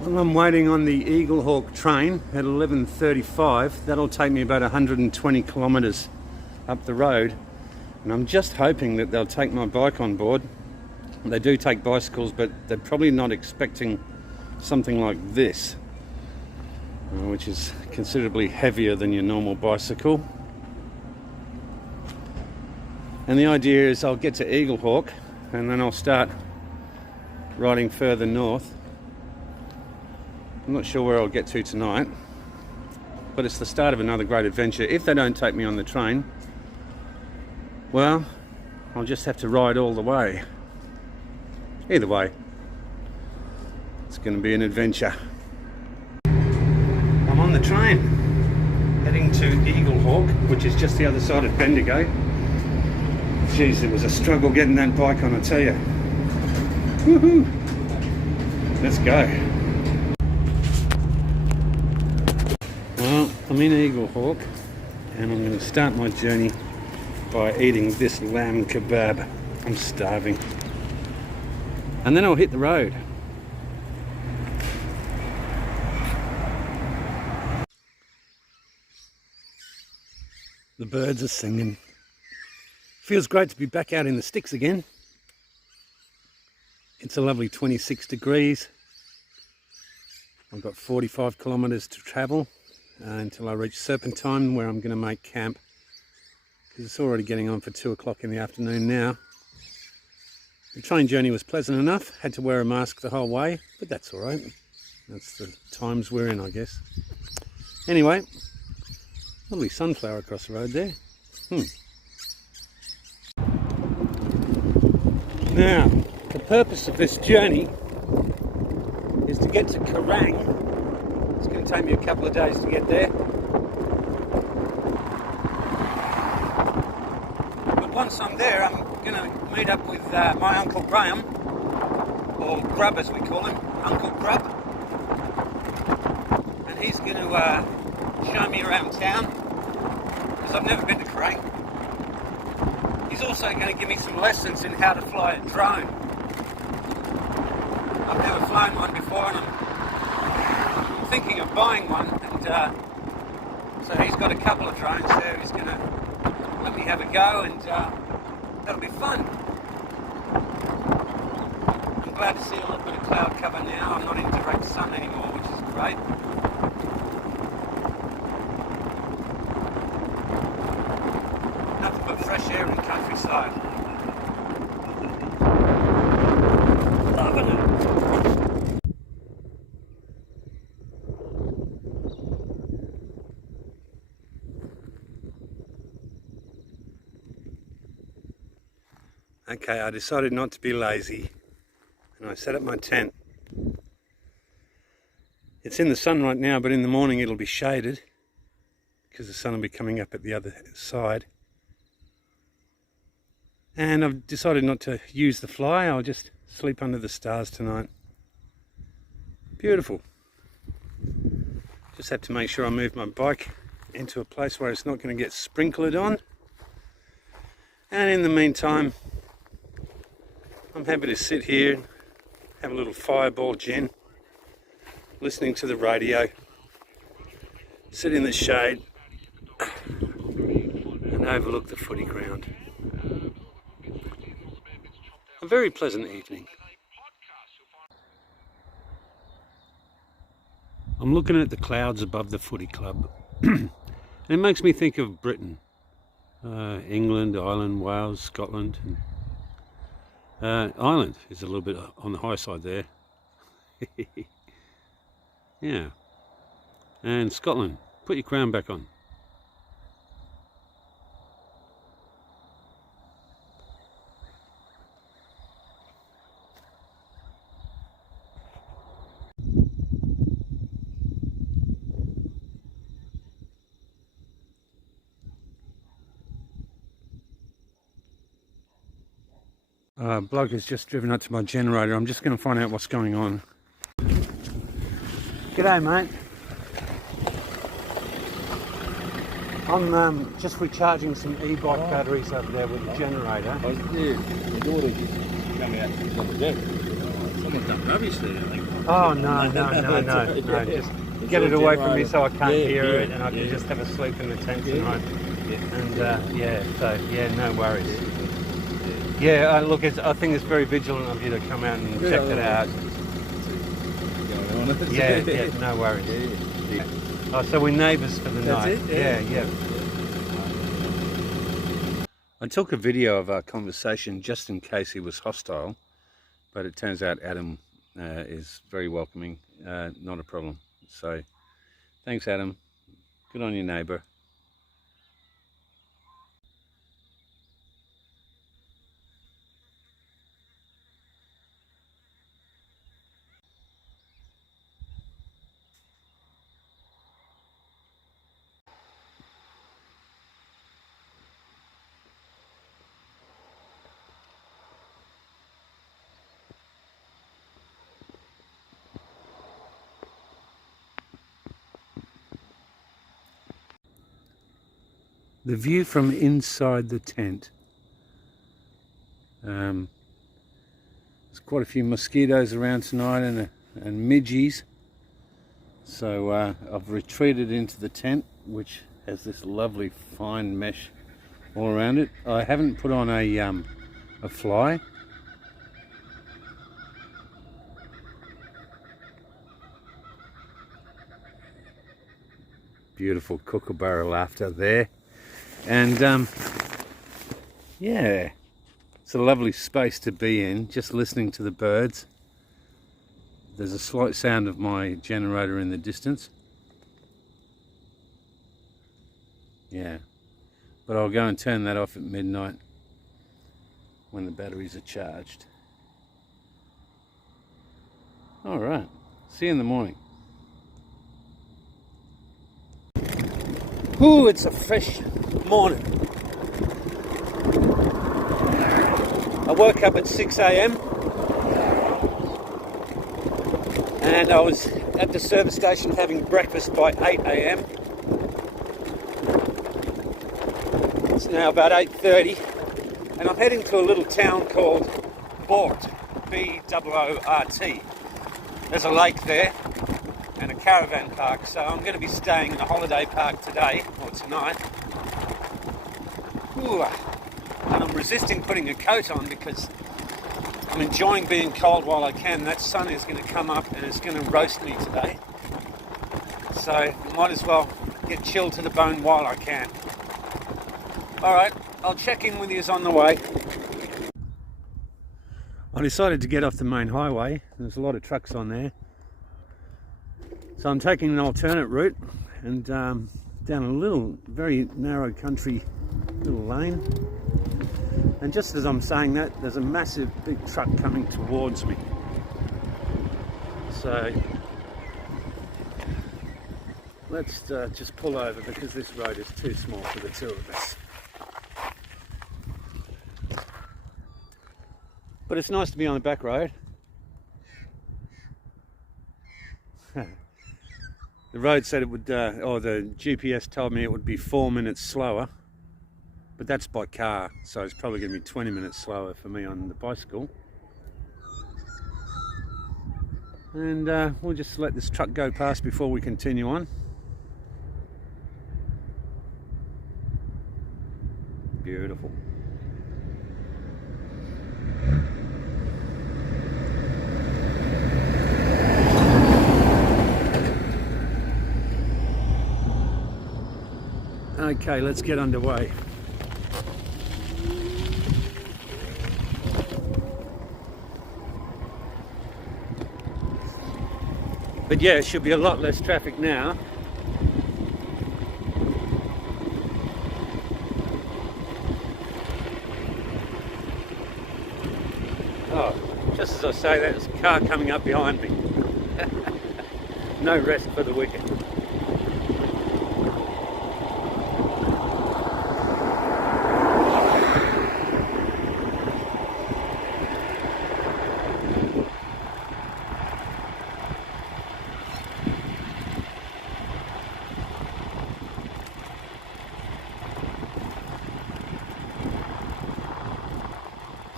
Well, I'm waiting on the Eaglehawk train at 11:35. That'll take me about 120 kilometres up the road, and I'm just hoping that they'll take my bike on board. They do take bicycles, but they're probably not expecting something like this, which is considerably heavier than your normal bicycle. And the idea is I'll get to Eaglehawk and then I'll start riding further north. I'm not sure where I'll get to tonight, but it's the start of another great adventure. If they don't take me on the train, well, I'll just have to ride all the way. Either way, it's going to be an adventure. I'm on the train, heading to Eaglehawk, which is just the other side of Bendigo. Jeez, it was a struggle getting that bike on, I tell you. Woohoo! Let's go. Well, I'm in Eaglehawk, and I'm going to start my journey by eating this lamb kebab. I'm starving. And then I'll hit the road. The birds are singing. Feels great to be back out in the sticks again. It's a lovely 26 degrees. I've got 45 kilometres to travel until I reach Serpentine, where I'm going to make camp, because it's already getting on for 2 o'clock in the afternoon now. The train journey was pleasant enough. Had to wear a mask the whole way, but that's all right. That's the times we're in, I guess. Anyway, lovely sunflower across the road there. Now, the purpose of this journey is to get to Kerang. It's going to take me a couple of days to get there. But once I'm there, I'm going to meet up with my Uncle Graham, or Grub as we call him, Uncle Grub. And he's going to show me around town, because I've never been to Kerang. He's also going to give me some lessons in how to fly a drone. I've never flown one before, and I'm thinking of buying one, and so he's got a couple of drones there. He's going to let me have a go, and that'll be fun. I'm glad to see a little bit of cloud cover now. I'm not in direct sun anymore, which is great. Nothing but fresh air and countryside. Loving it. Okay, I decided not to be lazy, and I set up my tent. It's in the sun right now, but in the morning it'll be shaded, because the sun will be coming up at the other side. And I've decided not to use the fly. I'll just sleep under the stars tonight. Beautiful. Just have to make sure I move my bike into a place where it's not going to get sprinkled on. And in the meantime, I'm happy to sit here, have a little fireball gin, listening to the radio, sit in the shade and overlook the footy ground. A very pleasant evening. I'm looking at the clouds above the footy club and it makes me think of Britain, England, Ireland, Wales, Scotland. Ireland is a little bit on the high side there. Yeah. And Scotland, put your crown back on. Bloke has just driven up to my generator. I'm just going to find out what's going on. G'day, mate. I'm just recharging some e-bike batteries over there with the generator. My daughter just come out the other day. Someone's done rubbish there, I think. Oh, no. Just get it away from me so I can't hear it, and I can just have a sleep in the tent tonight. And no worries. Yeah, look, I think it's very vigilant of you to come out and check it out. Yeah, no worries. Oh, so we're neighbours for the night. Yeah. I took a video of our conversation just in case he was hostile, but it turns out Adam is very welcoming, not a problem. So, thanks Adam. Good on your neighbour. The view from inside the tent. There's quite a few mosquitoes around tonight and midgies. So I've retreated into the tent, which has this lovely fine mesh all around it. I haven't put on a fly. Beautiful kookaburra laughter there. And yeah, it's a lovely space to be in, just listening to the birds. There's a slight sound of my generator in the distance. Yeah, but I'll go and turn that off at midnight when the batteries are charged. All right, see you in the morning. Ooh, it's a fresh morning. I woke up at 6 a.m. and I was at the service station having breakfast by 8 a.m. It's now about 8:30 and I'm heading to a little town called Boort, B-O-O-R-T. There's a lake there and a caravan park, so I'm going to be staying in a holiday park today or tonight. Ooh, and I'm resisting putting a coat on because I'm enjoying being cold while I can. That sun is going to come up and it's going to roast me today, so I might as well get chilled to the bone while I can. Alright, I'll check in with you on the way. I decided to get off the main highway. There's a lot of trucks on there. So I'm taking an alternate route and down a little, very narrow country little lane. And just as I'm saying that, there's a massive big truck coming towards me. So let's just pull over because this road is too small for the two of us. But it's nice to be on the back road. The road said it would, or the GPS told me it would be 4 minutes slower, but that's by car, so it's probably going to be 20 minutes slower for me on the bicycle. And we'll just let this truck go past before we continue on. Beautiful. Okay, let's get underway. But yeah, it should be a lot less traffic now. Oh, just as I say that, there's a car coming up behind me. No rest for the wicked.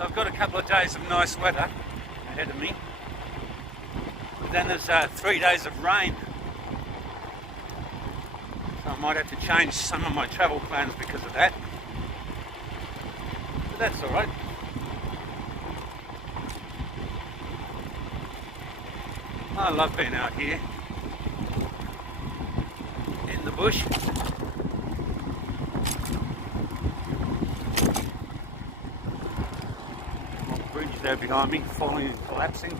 I've got a couple of days of nice weather ahead of me. But then there's 3 days of rain. So I might have to change some of my travel plans because of that. But that's alright. I love being out here in the bush. Bridge there behind me, falling and collapsing.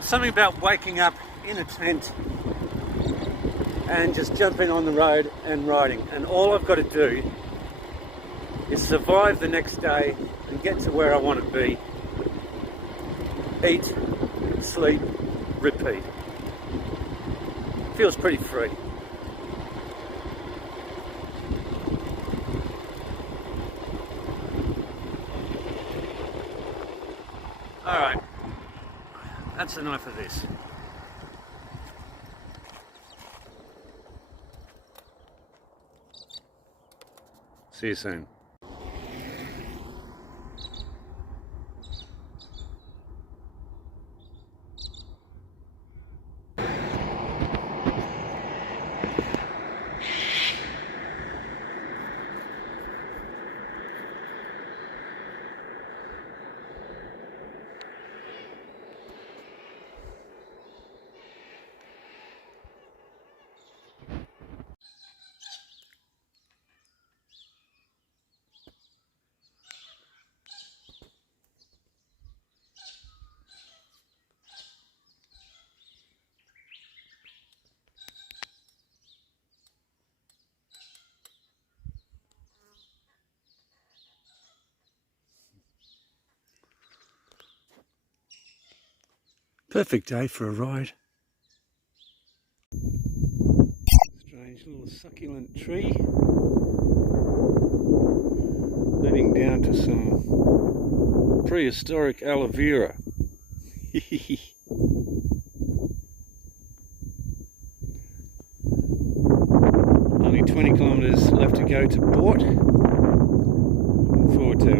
Something about waking up in a tent and just jumping on the road and riding, and all I've got to do is survive the next day and get to where I want to be. Eat, sleep, repeat. Feels pretty free. Alright. That's enough of this. See you soon. Perfect day for a ride. Strange little succulent tree leading down to some prehistoric aloe vera. Only 20 kilometres left to go to Boort. Looking forward to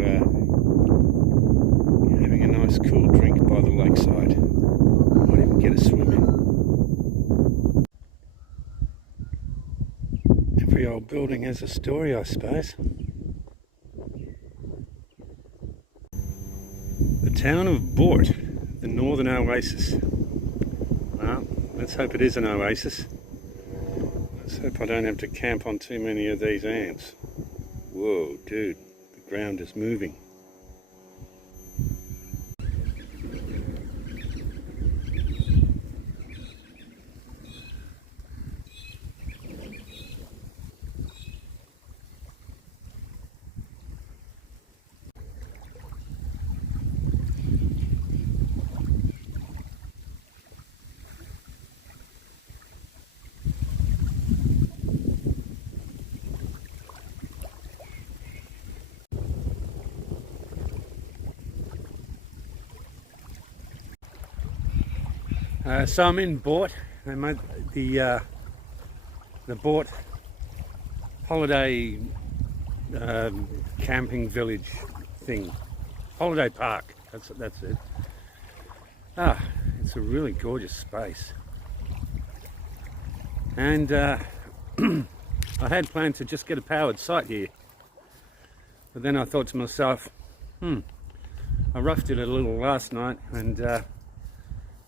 having a nice cool drink by the lakeside. Might even get a swim in. Every old building has a story, I suppose. The town of Boort, the northern oasis. Well, let's hope it is an oasis. Let's hope I don't have to camp on too many of these ants. Whoa, dude, the ground is moving. So I'm in Boort. They made the Boort holiday camping village thing, holiday park. That's it. Ah, it's a really gorgeous space. And I had planned to just get a powered site here, but then I thought to myself, I roughed it a little last night, and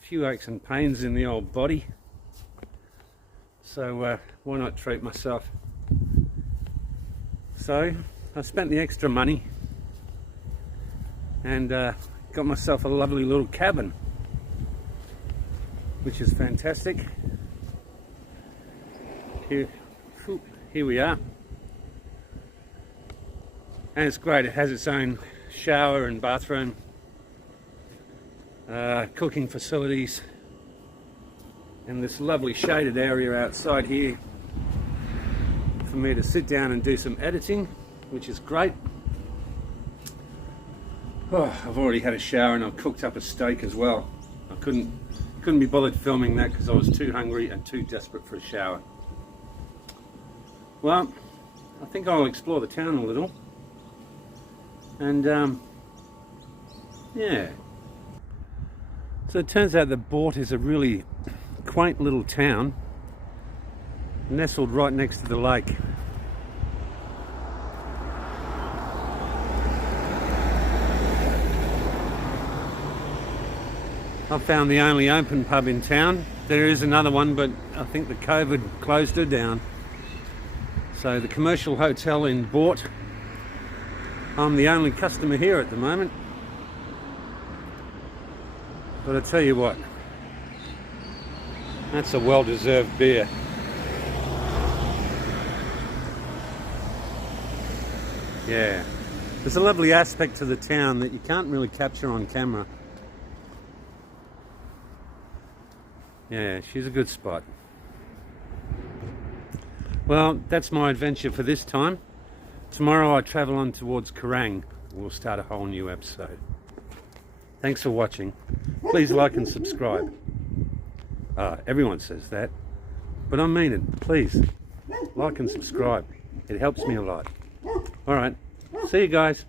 few aches and pains in the old body, so why not treat myself? So I spent the extra money and got myself a lovely little cabin, which is fantastic. Here we are, and it's great. It has its own shower and bathroom, cooking facilities, and this lovely shaded area outside here for me to sit down and do some editing, which is great. Oh, I've already had a shower and I've cooked up a steak as well. I couldn't couldn't be bothered filming that because I was too hungry and too desperate for a shower. Well, I think I'll explore the town a little. And yeah. So it turns out that Boort is a really quaint little town, nestled right next to the lake. I found the only open pub in town. There is another one, but I think the COVID closed her down. So the commercial hotel in Boort, I'm the only customer here at the moment. But I tell you what, that's a well-deserved beer. Yeah, there's a lovely aspect to the town that you can't really capture on camera. Yeah, she's a good spot. Well, that's my adventure for this time. Tomorrow I travel on towards Kerang. We'll start a whole new episode. Thanks for watching. Please like and subscribe. Everyone says that, but I mean it. Please, like and subscribe. It helps me a lot. Alright, see you guys.